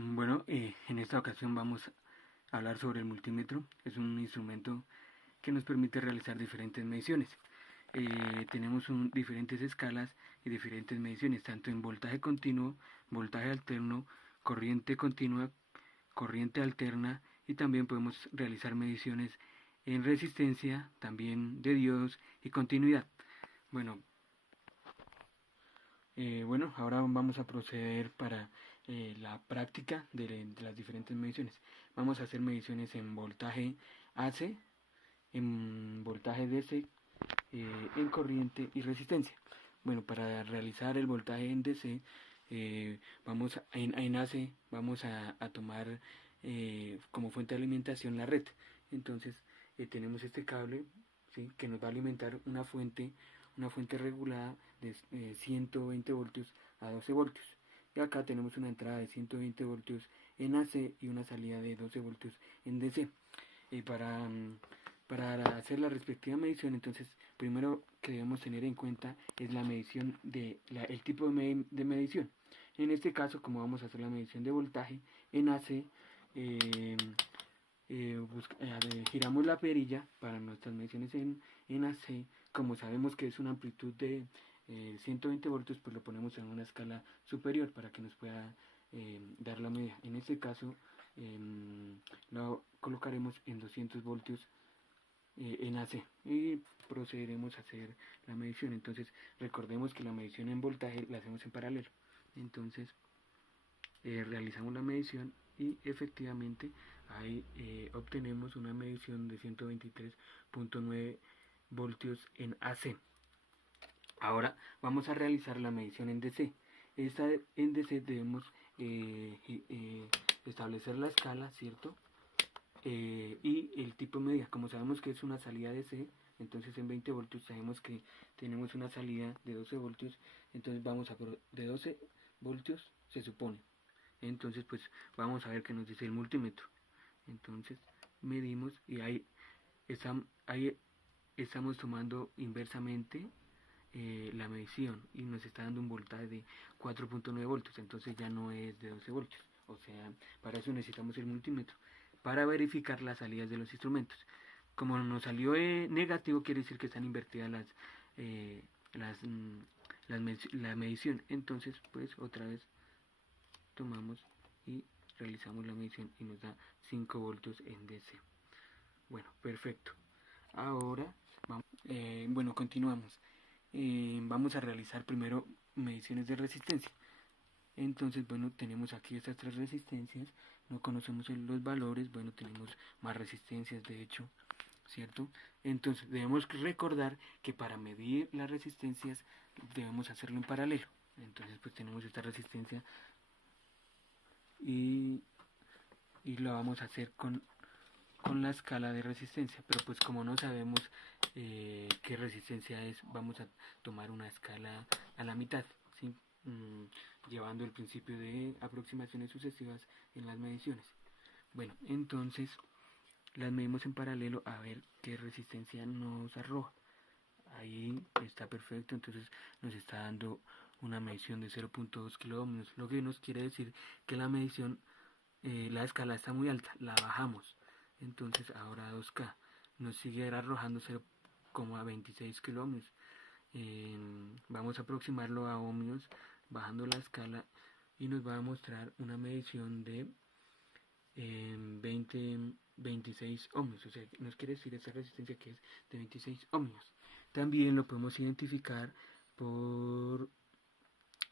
Bueno, en esta ocasión vamos a hablar sobre el multímetro. Es un instrumento que nos permite realizar diferentes mediciones. Tenemos diferentes escalas y diferentes mediciones, tanto en voltaje continuo, voltaje alterno, corriente continua, corriente alterna, y también podemos realizar mediciones en resistencia, también de diodos y continuidad. Bueno, ahora vamos a proceder para la práctica de las diferentes mediciones. Vamos a hacer mediciones en voltaje AC, en voltaje DC, en corriente y resistencia. Bueno, para realizar el voltaje en DC, en AC vamos a tomar como fuente de alimentación la red. Entonces tenemos este cable, ¿sí?, que nos va a alimentar una fuente regulada de 120 voltios a 12 voltios. Y acá tenemos una entrada de 120 voltios en AC y una salida de 12 voltios en DC. Y para hacer la respectiva medición, entonces primero que debemos tener en cuenta es la medición el tipo de medición. En este caso, como vamos a hacer la medición de voltaje en AC, giramos la perilla para nuestras mediciones en AC. Como sabemos que es una amplitud de 120 voltios, pues lo ponemos en una escala superior para que nos pueda dar la medida. En este caso lo colocaremos en 200 voltios en AC y procederemos a hacer la medición. Entonces recordemos que la medición en voltaje la hacemos en paralelo. Entonces realizamos la medición y efectivamente ahí obtenemos una medición de 123.9 voltios en AC. Ahora vamos a realizar la medición en DC. En DC debemos establecer la escala, ¿cierto? Y el tipo de medida. Como sabemos que es una salida DC, entonces en 20 voltios sabemos que tenemos una salida de 12 voltios, entonces vamos a de 12 voltios se supone. Entonces pues vamos a ver qué nos dice el multímetro. Entonces medimos y ahí estamos tomando inversamente la medición y nos está dando un voltaje de 4.9 voltios, entonces ya no es de 12 voltios. O sea, para eso necesitamos el multímetro para verificar las salidas de los instrumentos. Como nos salió negativo, quiere decir que están invertidas la medición. Entonces pues otra vez tomamos y realizamos la medición y nos da 5 voltios en DC. Bueno, perfecto. Ahora continuamos. Vamos a realizar primero mediciones de resistencia. Entonces, bueno, tenemos aquí estas tres resistencias, no conocemos los valores, bueno, tenemos más resistencias de hecho, ¿cierto? Entonces, debemos recordar que para medir las resistencias debemos hacerlo en paralelo. Entonces, pues tenemos esta resistencia y lo vamos a hacer con la escala de resistencia, pero pues como no sabemos qué resistencia es, vamos a tomar una escala a la mitad, ¿sí? Llevando el principio de aproximaciones sucesivas en las mediciones. Bueno, entonces las medimos en paralelo a ver qué resistencia nos arroja. Ahí está perfecto, entonces nos está dando una medición de 0.2 kiloohmios, lo que nos quiere decir que la medición, la escala está muy alta, la bajamos. Entonces ahora 2K nos sigue arrojando 0,26 kiloohmios. Vamos a aproximarlo a ohmios bajando la escala y nos va a mostrar una medición de 26 ohmios, o sea, nos quiere decir esa resistencia que es de 26 ohmios. También lo podemos identificar por,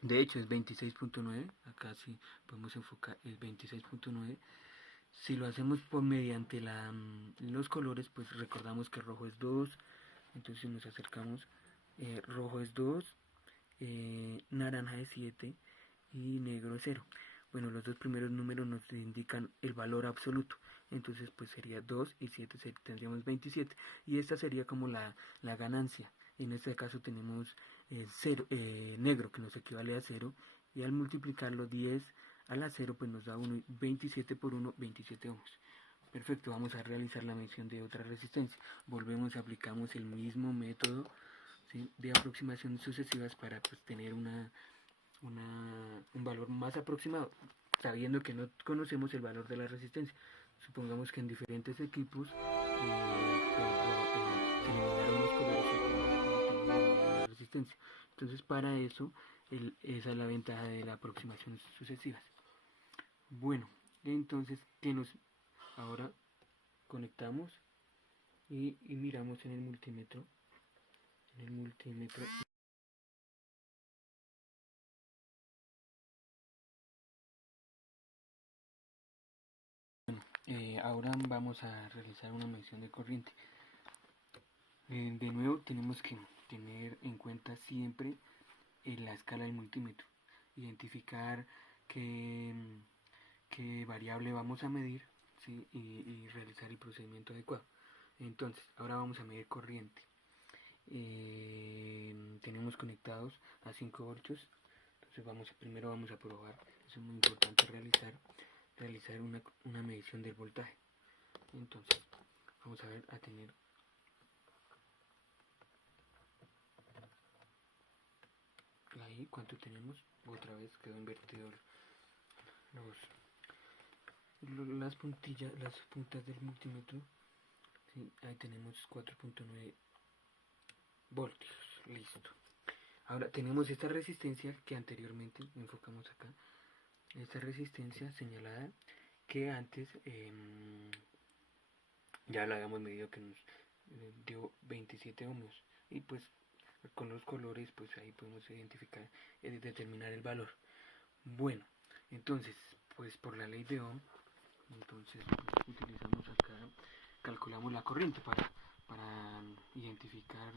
de hecho es 26.9, acá sí podemos enfocar, es 26.9. Si lo hacemos mediante los colores, pues recordamos que rojo es 2, entonces si nos acercamos, rojo es 2, naranja es 7 y negro es 0. Bueno, los dos primeros números nos indican el valor absoluto, entonces pues sería 2 y 7, tendríamos 27, y esta sería como la ganancia. En este caso tenemos negro, que nos equivale a 0, y al multiplicarlo 10 a la 0 pues nos da 1, 27 por 1, 27 ohmios. Perfecto, vamos a realizar la medición de otra resistencia. Volvemos y aplicamos el mismo método, ¿sí?, de aproximaciones sucesivas para pues tener un valor más aproximado. sabiendo que no conocemos el valor de la resistencia. Supongamos que en diferentes equipos se eliminaron los colores de la resistencia. Entonces para eso esa es la ventaja de las aproximaciones sucesivas. Bueno, entonces ahora conectamos y miramos en el multímetro. Ahora vamos a realizar una medición de corriente. De nuevo tenemos que tener en cuenta siempre la escala del multímetro, identificar qué variable vamos a medir, ¿sí? y realizar el procedimiento adecuado. Entonces, ahora vamos a medir corriente. Tenemos conectados a 5 voltios. Entonces primero vamos a probar, es muy importante realizar una medición del voltaje. Entonces vamos a tener ahí cuánto tenemos. Otra vez quedó invertido las puntas del multímetro, ¿sí? Ahí tenemos 4.9 voltios, listo. Ahora tenemos esta resistencia que anteriormente enfocamos acá, esta resistencia señalada que antes ya la habíamos medido, que nos dio 27 ohmios, y pues con los colores pues ahí podemos identificar, determinar el valor. Bueno, entonces pues por la ley de Ohm, entonces utilizamos acá, calculamos la corriente para identificar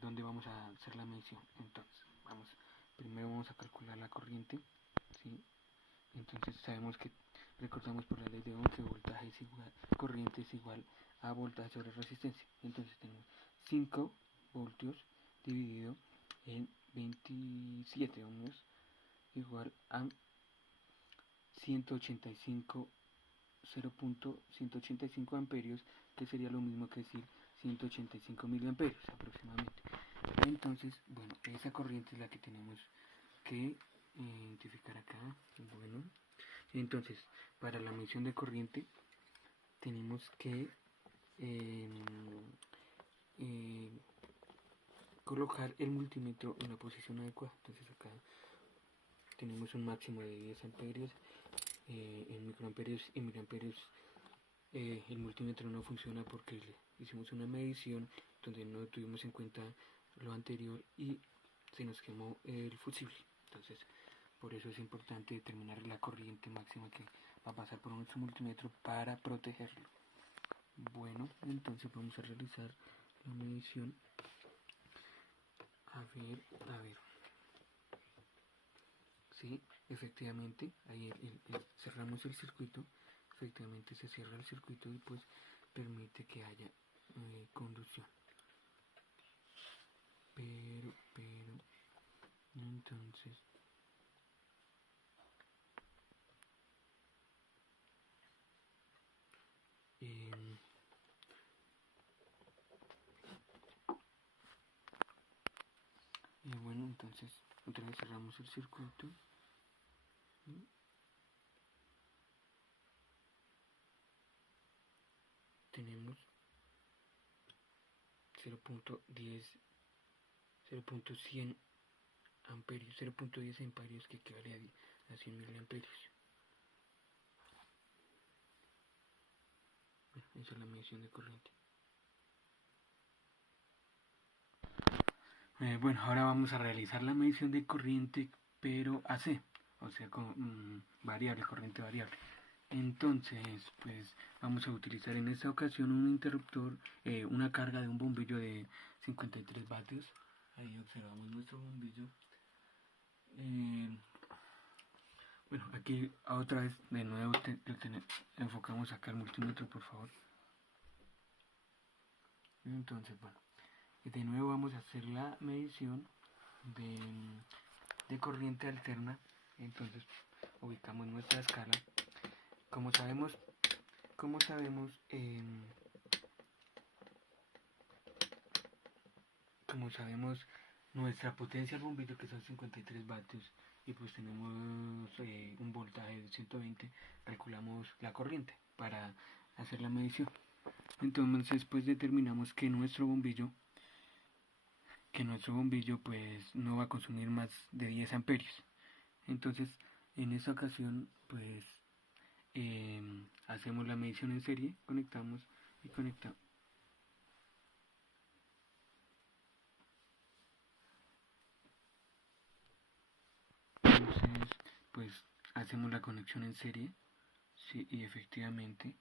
dónde vamos a hacer la medición. Entonces primero vamos a calcular la corriente, ¿sí? Entonces recordamos por la ley de Ohm que corriente es igual a voltaje sobre resistencia. Entonces tenemos 5 voltios dividido en 27 ohmios igual a 185 0.185 amperios, que sería lo mismo que decir 185 miliamperios aproximadamente. Entonces, bueno, esa corriente es la que tenemos que identificar acá. Bueno, entonces para la medición de corriente tenemos que colocar el multímetro en la posición adecuada. Entonces acá tenemos un máximo de 10 amperios, en microamperios y miliamperios. El multímetro no funciona porque hicimos una medición donde no tuvimos en cuenta lo anterior y se nos quemó el fusible. Entonces por eso es importante determinar la corriente máxima que va a pasar por nuestro multímetro para protegerlo. Bueno, entonces vamos a realizar la medición. A ver. Sí, efectivamente, ahí cerramos el circuito. Efectivamente se cierra el circuito y pues permite que haya conducción. Pero, entonces bueno, entonces otra vez cerramos el circuito. Tenemos 0.100 amperios, 0.10 amperios, que equivale a 100 miliamperios. Bueno, esa es la medición de corriente. Bueno, ahora vamos a realizar la medición de corriente, pero AC, o sea, con corriente variable. Entonces, pues vamos a utilizar en esta ocasión un interruptor, una carga de un bombillo de 53 vatios. Ahí observamos nuestro bombillo. Bueno, aquí otra vez de nuevo enfocamos acá el multímetro, por favor. Entonces, bueno, de nuevo vamos a hacer la medición de corriente alterna. Entonces ubicamos nuestra escala. Como sabemos nuestra potencia al bombillo, que son 53 vatios, y pues tenemos un voltaje de 120, calculamos la corriente para hacer la medición. Entonces pues determinamos que nuestro bombillo pues no va a consumir más de 10 amperios. Entonces en esta ocasión pues hacemos la medición en serie, conectamos y conectamos. Entonces pues hacemos la conexión en serie, sí, y efectivamente